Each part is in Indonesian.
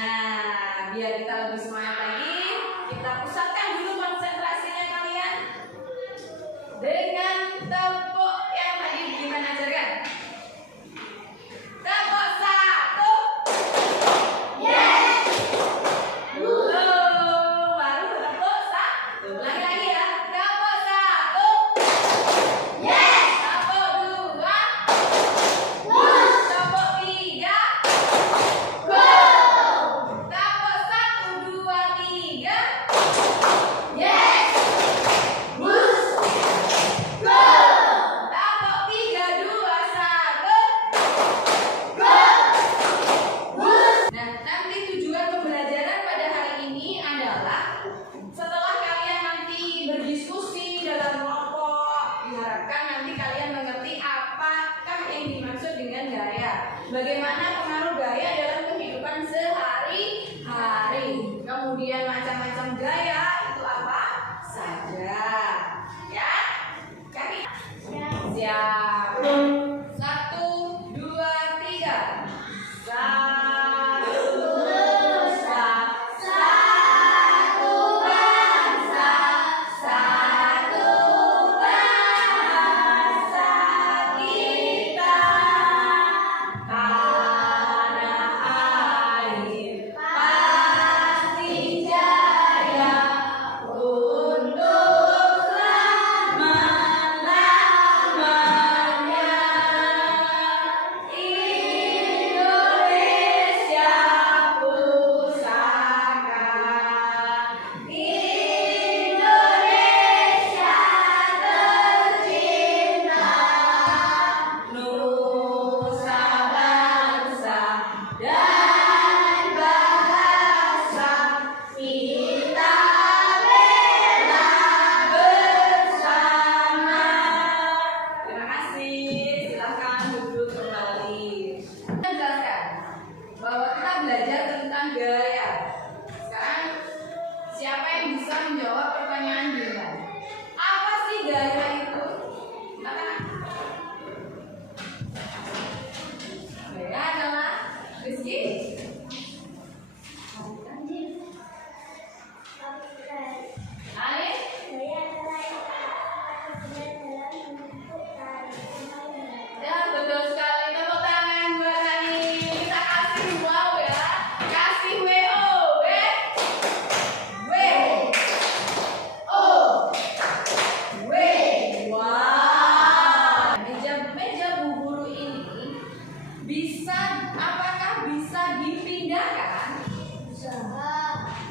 Nah, biar kita lebih semangat lagi, kita pusatkan dulu konsentrasinya kalian dengan tepuk yang tadi kita ajarkan. Tepuk 1. Yes. Baru tepuk 1. Ulangi lagi ya. Tepuk 1. Yes. Tepuk 2. Push. Tepuk 3. Go. Tepuk 1, 2, 3. Yes. Push. Go. Tepuk 3, 2, 1. Go. Push. Nah, nanti tujuan pembelajaran pada hari ini adalah setelah kalian nanti berdiskusi dalam kelompok, diharapkan nanti kalian mengerti apakah yang dimaksud dengan gaya. Bagaimana pengaruh gaya dalam kehidupan sehari-hari. Kemudian macam-macam gaya itu apa saja. Ya? Kami siap. 1, 2, 3. Satu nusa, Satu bangsa, satu bahasa kita, tanah air pasti jaya untuk selama-lamanya. Indonesia pusaka, Indonesia tercinta, nusa bangsa dan bahasa kita bela bersama. Terima kasih, silakan duduk kembali. Kita jelaskan bahwa kita belajar tentang gaya. Sekarang siapa yang bisa menjawab pertanyaan Dinda? Apa sih gaya itu? Silakan. Gaya adalah Rizky. Alif. Ya, betul sekali. Tepuk tangan buat Ani. Kita kasih wow ya. Kasih WO. W. O. W. Wow. Meja Bu Guru ini apakah bisa dipindahkan?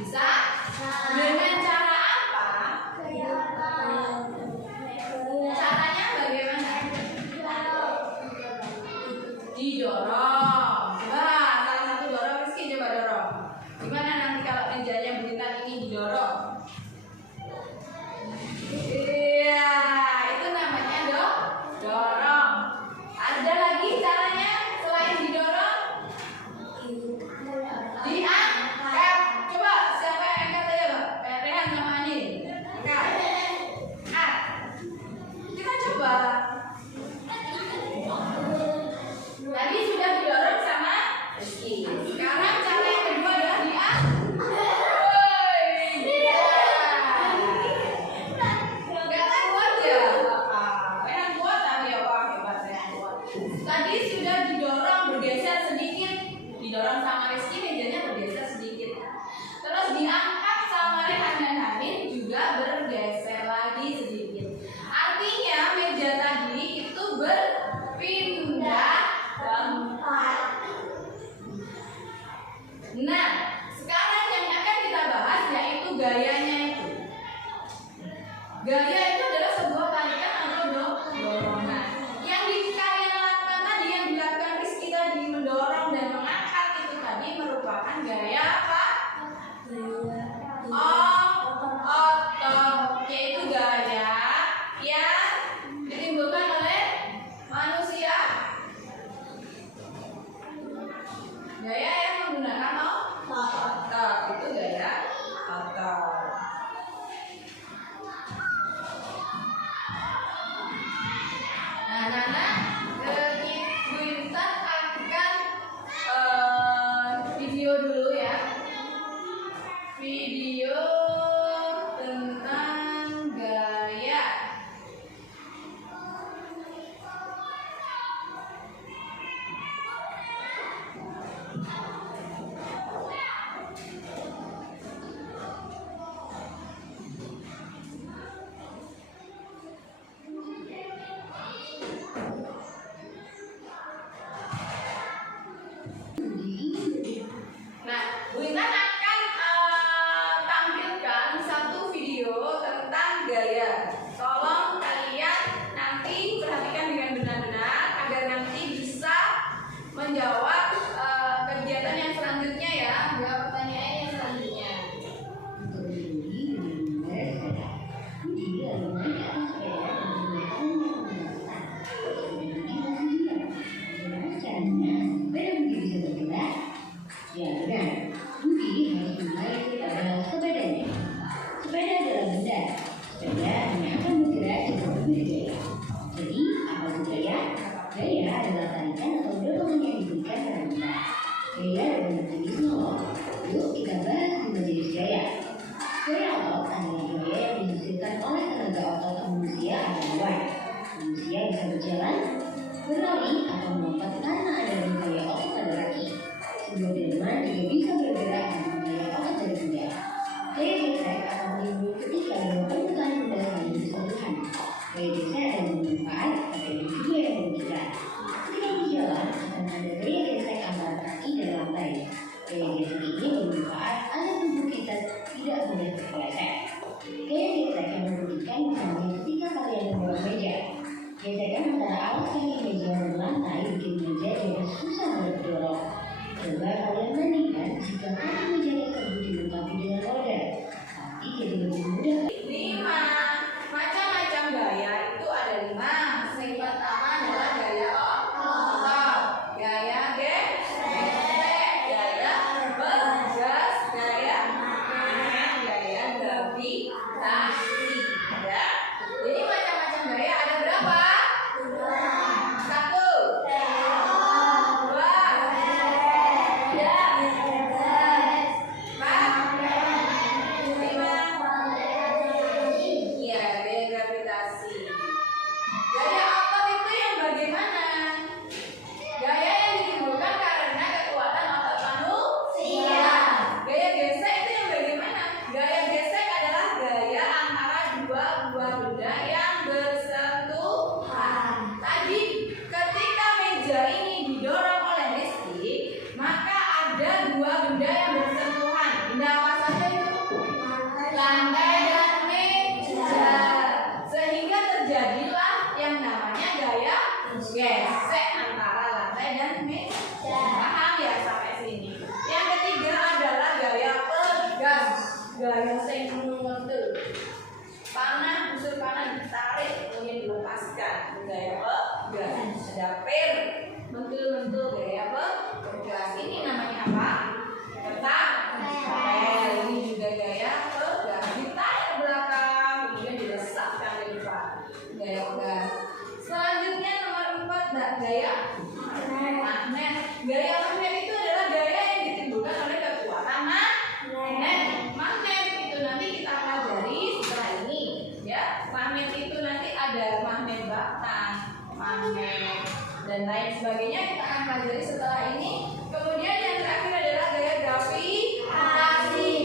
Bisa? Dengan cara apa? Caranya bagaimana? Didorong. Coba salah satu dorong, Rizky coba dorong. Gimana nanti kalau mejanya Bu Intan ini didorong? Iya, itu namanya dorong. Ada lagi caranya selain didorong? Diangkat. Coba siapa yang angkat aja, Pak? Rehan sama Ani. Angkat. Kita coba. Tadi sudah didorong sama Rizky. Sekarang cara yang kedua adalah diangkat. Iya. Nggak kuat ya, Bapak. Rehan kuat tapi ya Pak, hebat Rehan kuat. Tadi sudah didorong bergeser sedikit. Didorong sama Rizky, mejanya bergeser sedikit. Terus diangkat sama Rehan dan Hanin juga bergeser lagi sedikit. Artinya meja tadi itu berpindah tempat. Nah, sekarang yang akan kita bahas yaitu gayanya itu. Gaya itu adalah sebuah tarikan atau dorongan. Yang kalian lakukan tadi, yang dilakukan Rizky tadi, mendorong dan mengangkat itu tadi merupakan gaya apa? Otot, yaitu gaya yang ditimbulkan oleh manusia. Gaya yang menggunakan otot, itu gaya otot. Nah, Nana, Bu Intan akan video dulu ya. Japir, mentul gaya bergerak. Ini namanya apa? Ketak. Ini juga gaya bergerak. Ditarik ke belakang, kemudian dilesatkan di depan. Gaya bergerak. Selanjutnya nomor 4, gaya magnet. Gaya magnet itu adalah gaya yang ditimbulkan oleh kekuatan magnet. Magnet itu nanti kita pelajari setelah ini, ya. Magnet itu nanti ada magnet batang, magnet dan lain sebagainya, kita akan pelajari setelah ini. Kemudian yang terakhir adalah gaya gravitasi.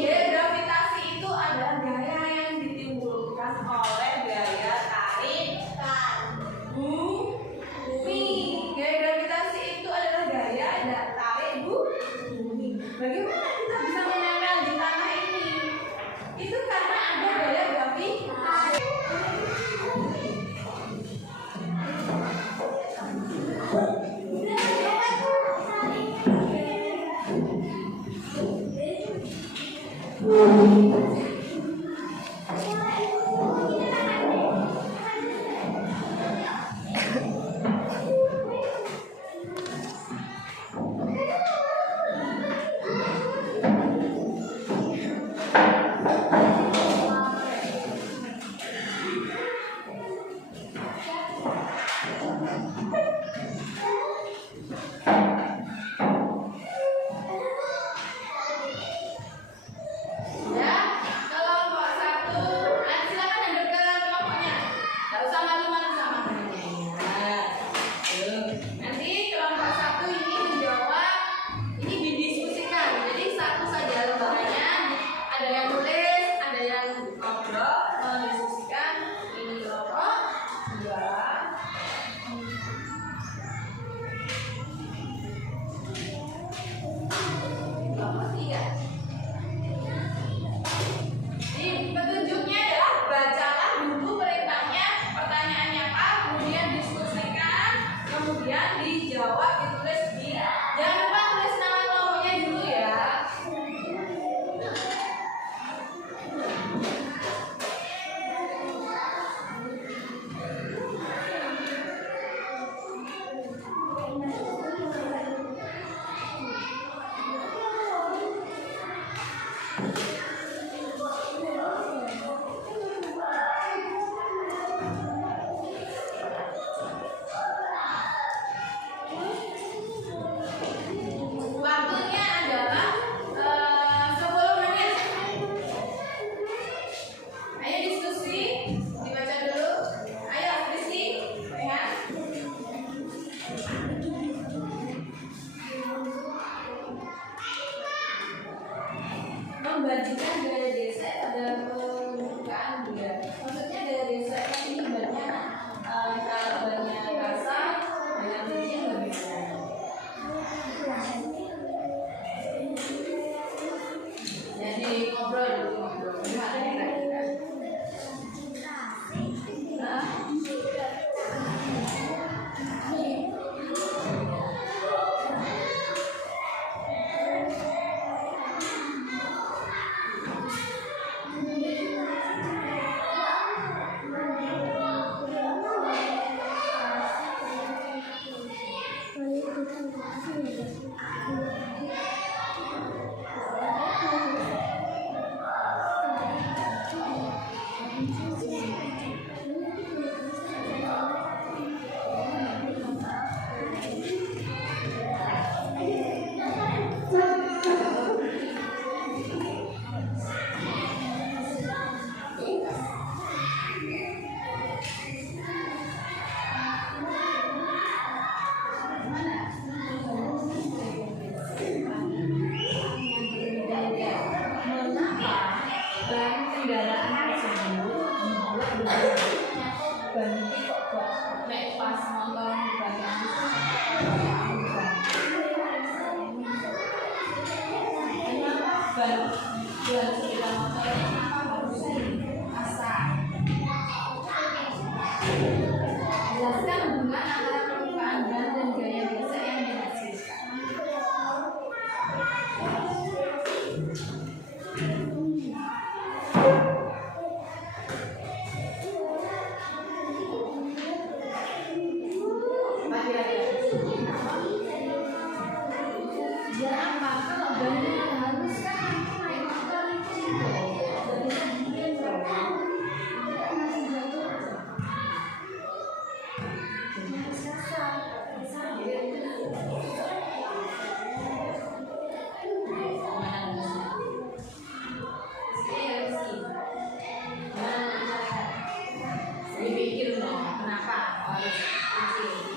Gaya gravitasi itu adalah gaya yang ditimbulkan oleh gaya tarikan bumi. Gaya gravitasi itu adalah gaya tarik bumi. Bagaimana kita bisa menempel di tanah ini? Itu karena ada gaya gravitasi. Petunjuknya adalah bacalah dulu perintahnya, pertanyaannya apa, kemudian diskusikan, kemudian dijawab, ditulis di. Jangan lupa tulis nama kelompoknya dulu ya. Waktunya adalah 10 menit. Ayo diskusi, dibaca dulu. Ayo Rizky, Rehan. Membagikan gaya desa pada pembukaan juga. Maksudnya gaya desa ini banyak kalau banyak kasar, banyak kecil lebih banyak. Jadi ngobrol dulu, ngobrol. Gimana kira-kira? Nah. Jelaskan hubungan antara permukaan ban dan gaya biasa yang dihasilkan. Apa kira-kira? Ya apa? Kalau banyak harus kan nanti naik motor itu loh. Gak bisa diem loh. Masih jatuh. Jadi harus kasar. Kasar gitu. Dipikir loh, kenapa harus kecil?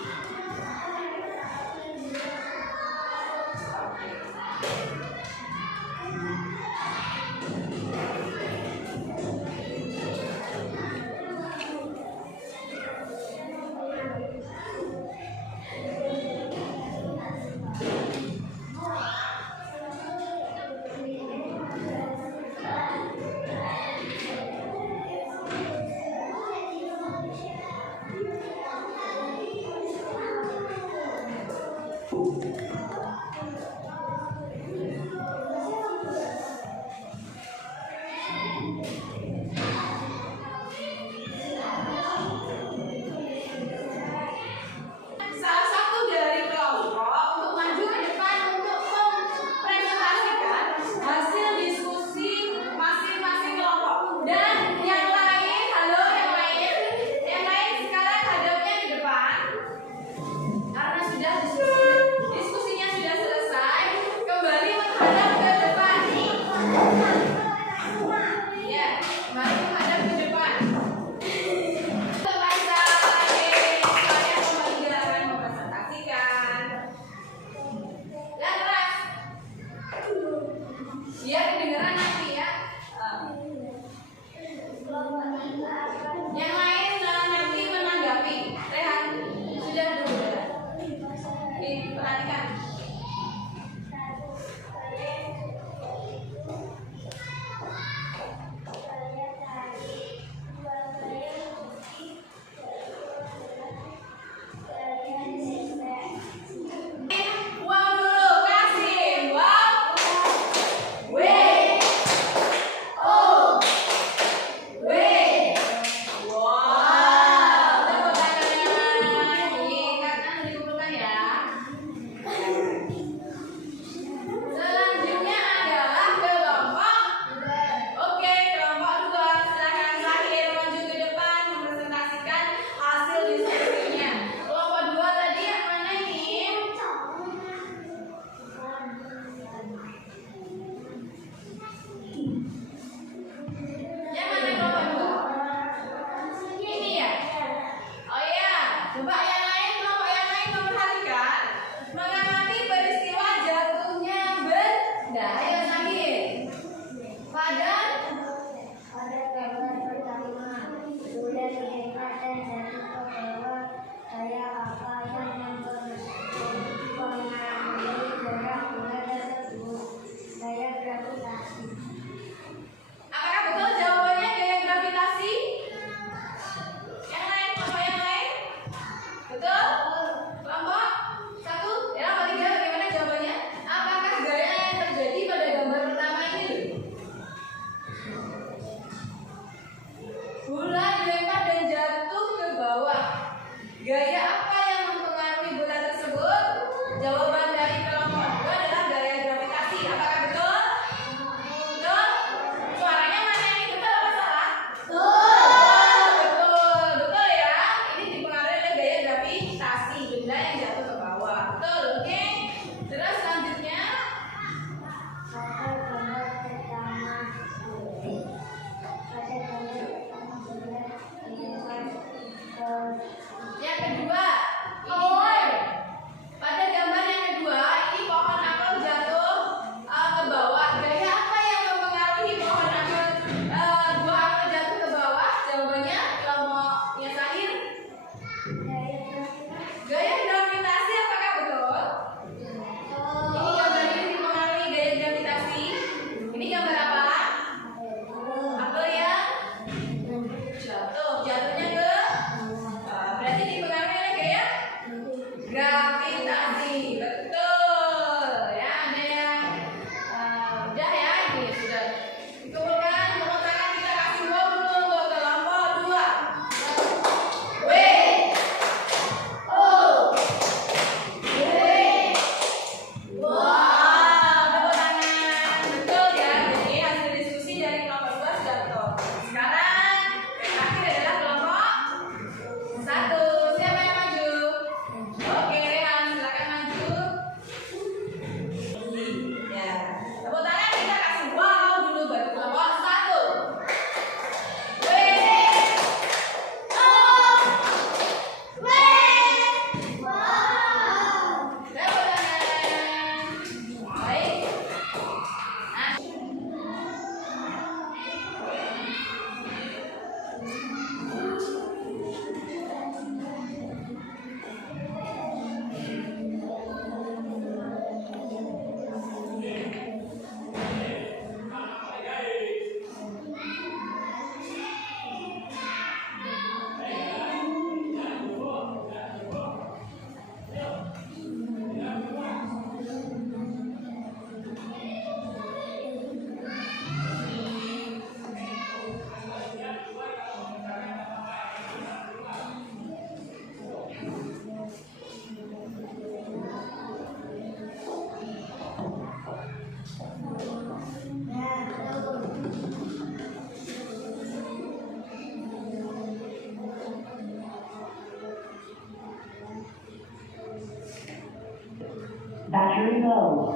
below.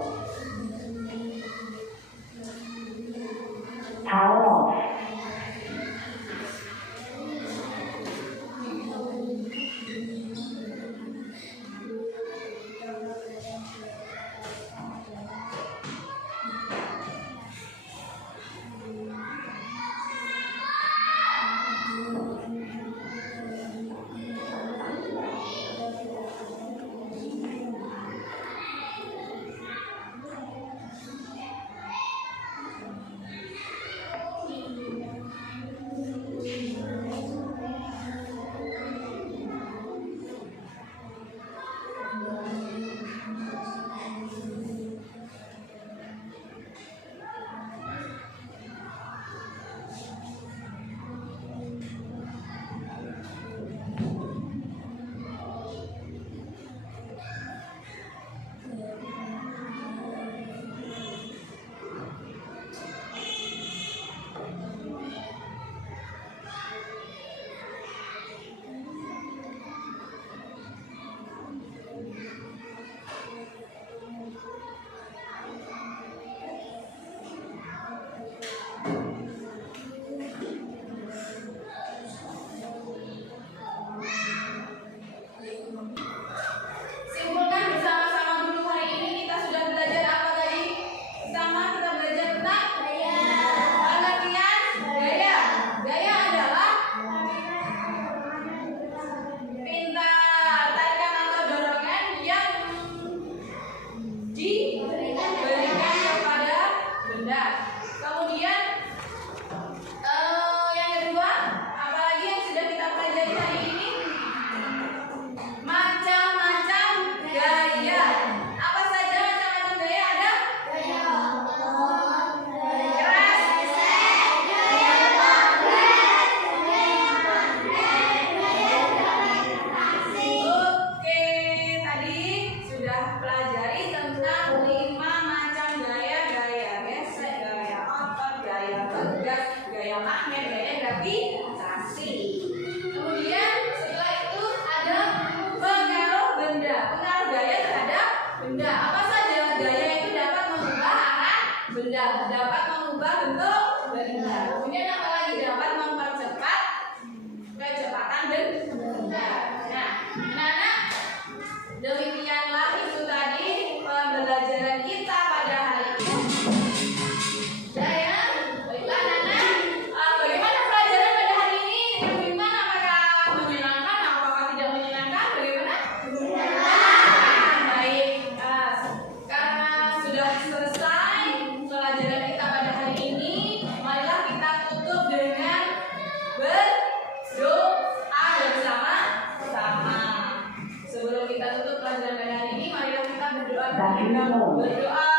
Power off. Simpulkan bersama-sama dulu, hari ini kita sudah belajar apa tadi? Pertama kita belajar tentang pengertian gaya. Gaya adalah pintar, tarikan atau dorongan yang diberikan kepada benda. Kemudian yang kedua, apalagi yang sudah kita pelajari hari ini? Macam-macam gaya. Apa saja macam-macam gaya? Ada keras, oke, tadi sudah pelajari tentang 5 macam gaya. Gaya gesek, gaya otot, gaya tegas, gaya magnet, gaya gravitasi. Kemudian setelah itu ada pengaruh benda. Pengaruh gaya terhadap benda. Apa saja gaya itu dapat mengubah arah benda, dapat mengubah bentuk benda. Kemudian apa lagi? Dapat mempercepat kecepatan benda. Nah, anak-anak, demikianlah itu tadi pembelajaran kita pada hari ini. Baiklah anak-anak, bagaimana pelajaran pada hari ini? Bagaimana? Apakah menyenangkan? Apakah tidak menyenangkan? Bagaimana? Baik, karena sudah selesai pelajaran kita pada hari ini, marilah kita tutup dengan berdoa bersama-sama. Sebelum kita tutup pelajaran pada hari ini, marilah kita berdoa.